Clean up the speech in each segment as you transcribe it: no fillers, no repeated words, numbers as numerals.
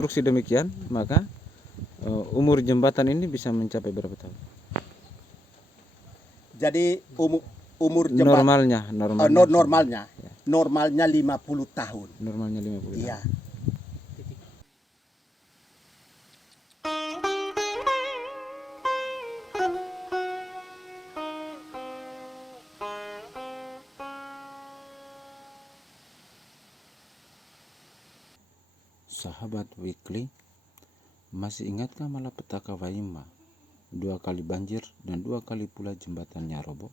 konstruksi demikian, maka umur jembatan ini bisa mencapai berapa tahun? Jadi umur jembatan normalnya 50 tahun. Normalnya 50 tahun. Iya. Sahabat Weekly, masih ingatkah malapetaka Waima? 2 kali banjir dan 2 kali pula jembatannya roboh.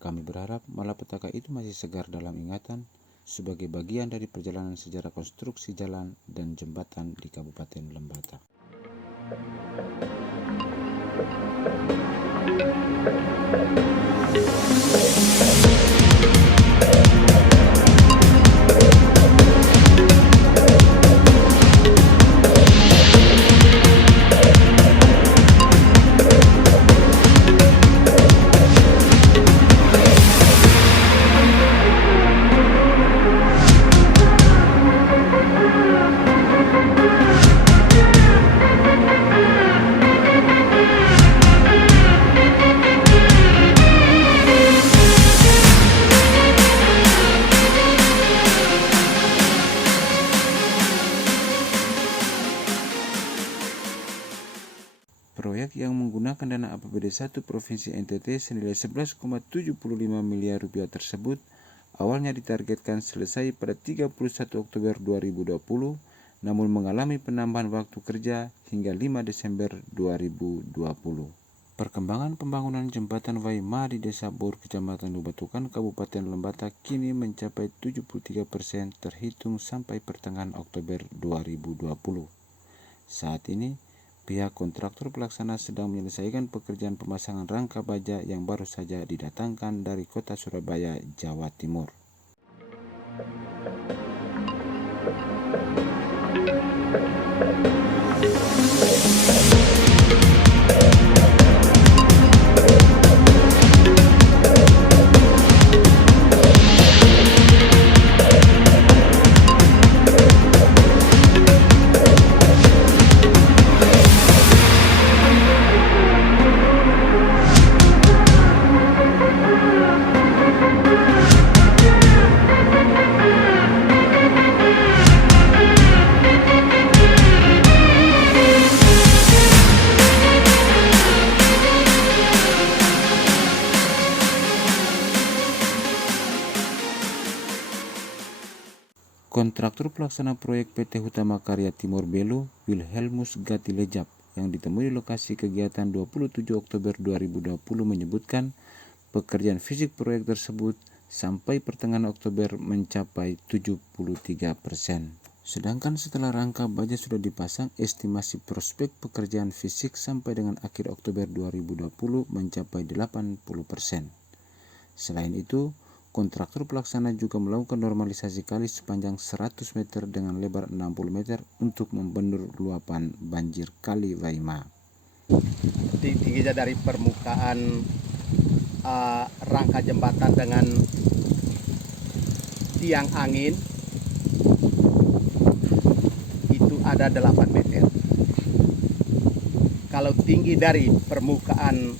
Kami berharap malapetaka itu masih segar dalam ingatan sebagai bagian dari perjalanan sejarah konstruksi jalan dan jembatan di Kabupaten Lembata. Proyek yang menggunakan dana APBD 1 Provinsi NTT senilai 11,75 miliar rupiah tersebut awalnya ditargetkan selesai pada 31 Oktober 2020, namun mengalami penambahan waktu kerja hingga 5 Desember 2020. Perkembangan pembangunan jembatan Waima di Desa Bor, Kecamatan Lubatukan, Kabupaten Lembata kini mencapai 73% terhitung sampai pertengahan Oktober 2020. Saat ini, pihak kontraktor pelaksana sedang menyelesaikan pekerjaan pemasangan rangka baja yang baru saja didatangkan dari kota Surabaya, Jawa Timur. Kontraktor pelaksana proyek PT Hutama Karya Timur Belu, Wilhelmus Gatilejap, yang ditemui di lokasi kegiatan 27 Oktober 2020 menyebutkan pekerjaan fisik proyek tersebut sampai pertengahan Oktober mencapai 73%. Sedangkan setelah rangka baja sudah dipasang, estimasi prospek pekerjaan fisik sampai dengan akhir Oktober 2020 mencapai 80%. Selain itu, kontraktor pelaksana juga melakukan normalisasi kali sepanjang 100 meter dengan lebar 60 meter untuk membendung luapan banjir kali Waima. Tingginya dari permukaan rangka jembatan dengan tiang angin itu ada 8 meter. Kalau tinggi dari permukaan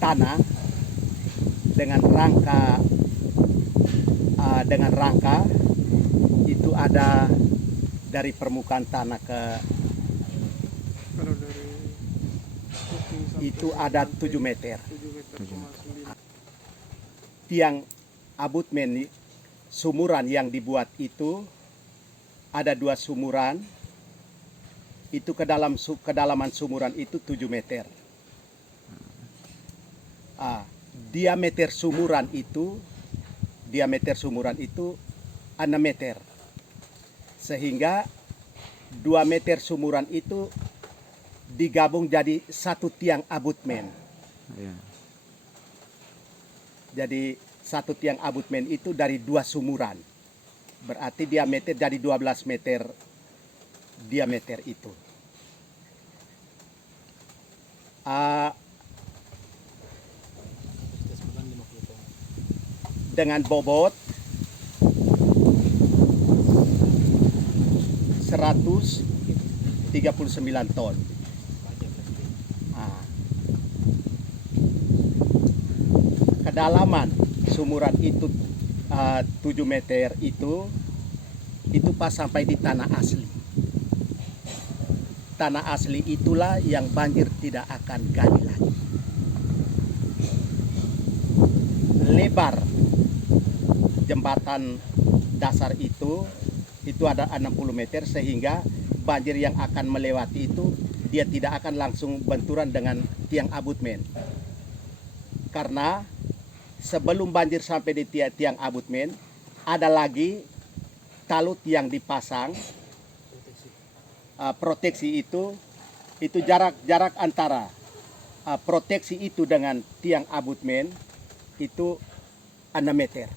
tanah dengan rangka itu ada dari permukaan tanah ke itu ada 7 meter. Tiang abutmen sumuran yang dibuat itu ada 2 sumuran. Itu kedalaman sumuran itu 7 meter. Diameter sumuran itu 6 meter. Sehingga 2 meter sumuran itu digabung jadi 1 tiang abutmen. Ya. Jadi 1 tiang abutmen itu dari 2 sumuran. Berarti diameter jadi 12 meter diameter itu. Dengan bobot 139 ton. Ah. Kedalaman sumuran itu 7 meter itu pas sampai di tanah asli. Tanah asli itulah yang banjir tidak akan gali lagi. Lebar jembatan dasar itu ada 60 meter, sehingga banjir yang akan melewati itu dia tidak akan langsung benturan dengan tiang abutmen. Karena sebelum banjir sampai di tiang abutmen, ada lagi talut yang dipasang proteksi itu jarak antara proteksi itu dengan tiang abutmen itu 6 meter.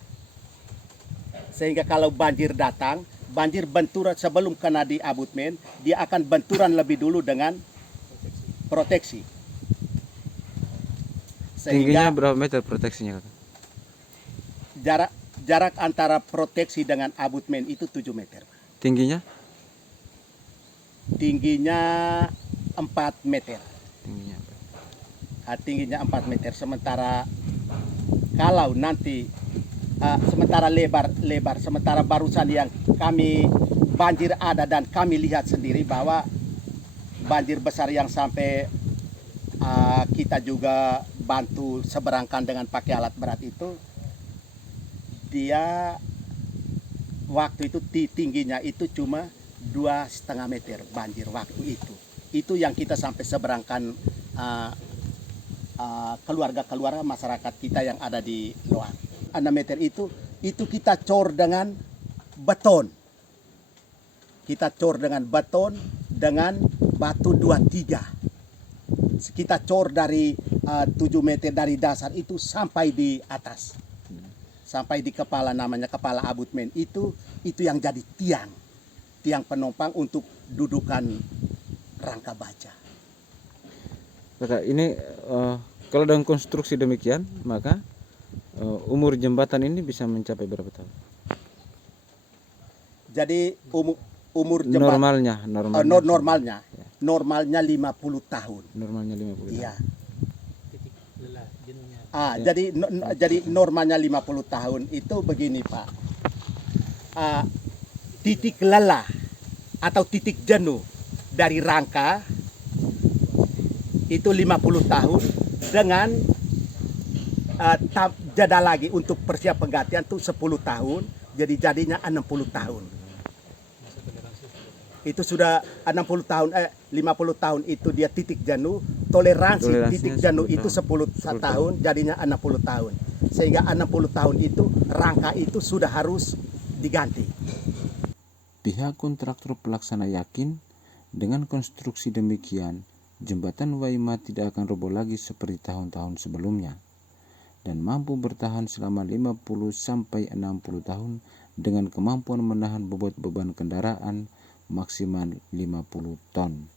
Sehingga kalau banjir datang, banjir benturan sebelum kena di abutmen, dia akan benturan lebih dulu dengan proteksi. Tingginya berapa meter proteksinya, Kak? Jarak antara proteksi dengan abutmen itu 7 meter. Tingginya? Tingginya 4 meter. Tingginya 4 meter. Sementara kalau nanti sementara lebar, sementara barusan yang kami banjir ada dan kami lihat sendiri bahwa banjir besar yang sampai kita juga bantu seberangkan dengan pakai alat berat itu, dia waktu itu tingginya itu cuma 2,5 meter banjir waktu itu. Itu yang kita sampai seberangkan keluarga masyarakat kita yang ada di Loang. 6 meter itu kita cor dengan beton. Kita cor dengan beton dengan batu 23. Kita cor dari 7 meter dari dasar itu sampai di atas. Sampai di kepala, namanya kepala abutmen itu yang jadi tiang penumpang untuk dudukan rangka baja. Kakak, ini kalau dengan konstruksi demikian, maka umur jembatan ini bisa mencapai berapa tahun? Jadi umur jembatan normalnya Ya. normalnya 50 tahun. Normalnya 50 Iya. tahun. Ya. Jadi normalnya 50 tahun itu begini, Pak. Titik lelah atau titik jenuh dari rangka itu 50 tahun dengan jeda lagi untuk persiap penggantian tuh 10 tahun, jadi jadinya 60 tahun. Itu sudah 60 tahun 50 tahun itu dia titik jenuh, toleransi titik jenuh itu 10 tahun, jadinya 60 tahun. Sehingga 60 tahun itu rangka itu sudah harus diganti. Pihak kontraktor pelaksana yakin dengan konstruksi demikian, jembatan Waima tidak akan roboh lagi seperti tahun-tahun sebelumnya dan mampu bertahan selama 50 sampai 60 tahun dengan kemampuan menahan bobot beban kendaraan maksimal 50 ton.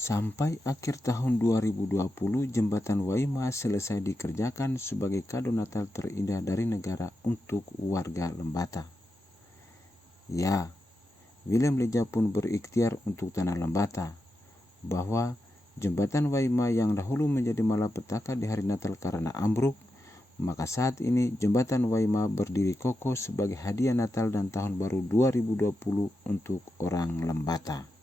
Sampai akhir tahun 2020, jembatan Waima selesai dikerjakan sebagai kado Natal terindah dari negara untuk warga Lembata. Ya, Willem Leja pun berikhtiar untuk tanah Lembata, bahwa jembatan Waima yang dahulu menjadi malapetaka di hari Natal karena ambruk, maka saat ini jembatan Waima berdiri kokoh sebagai hadiah Natal dan Tahun Baru 2020 untuk orang Lembata.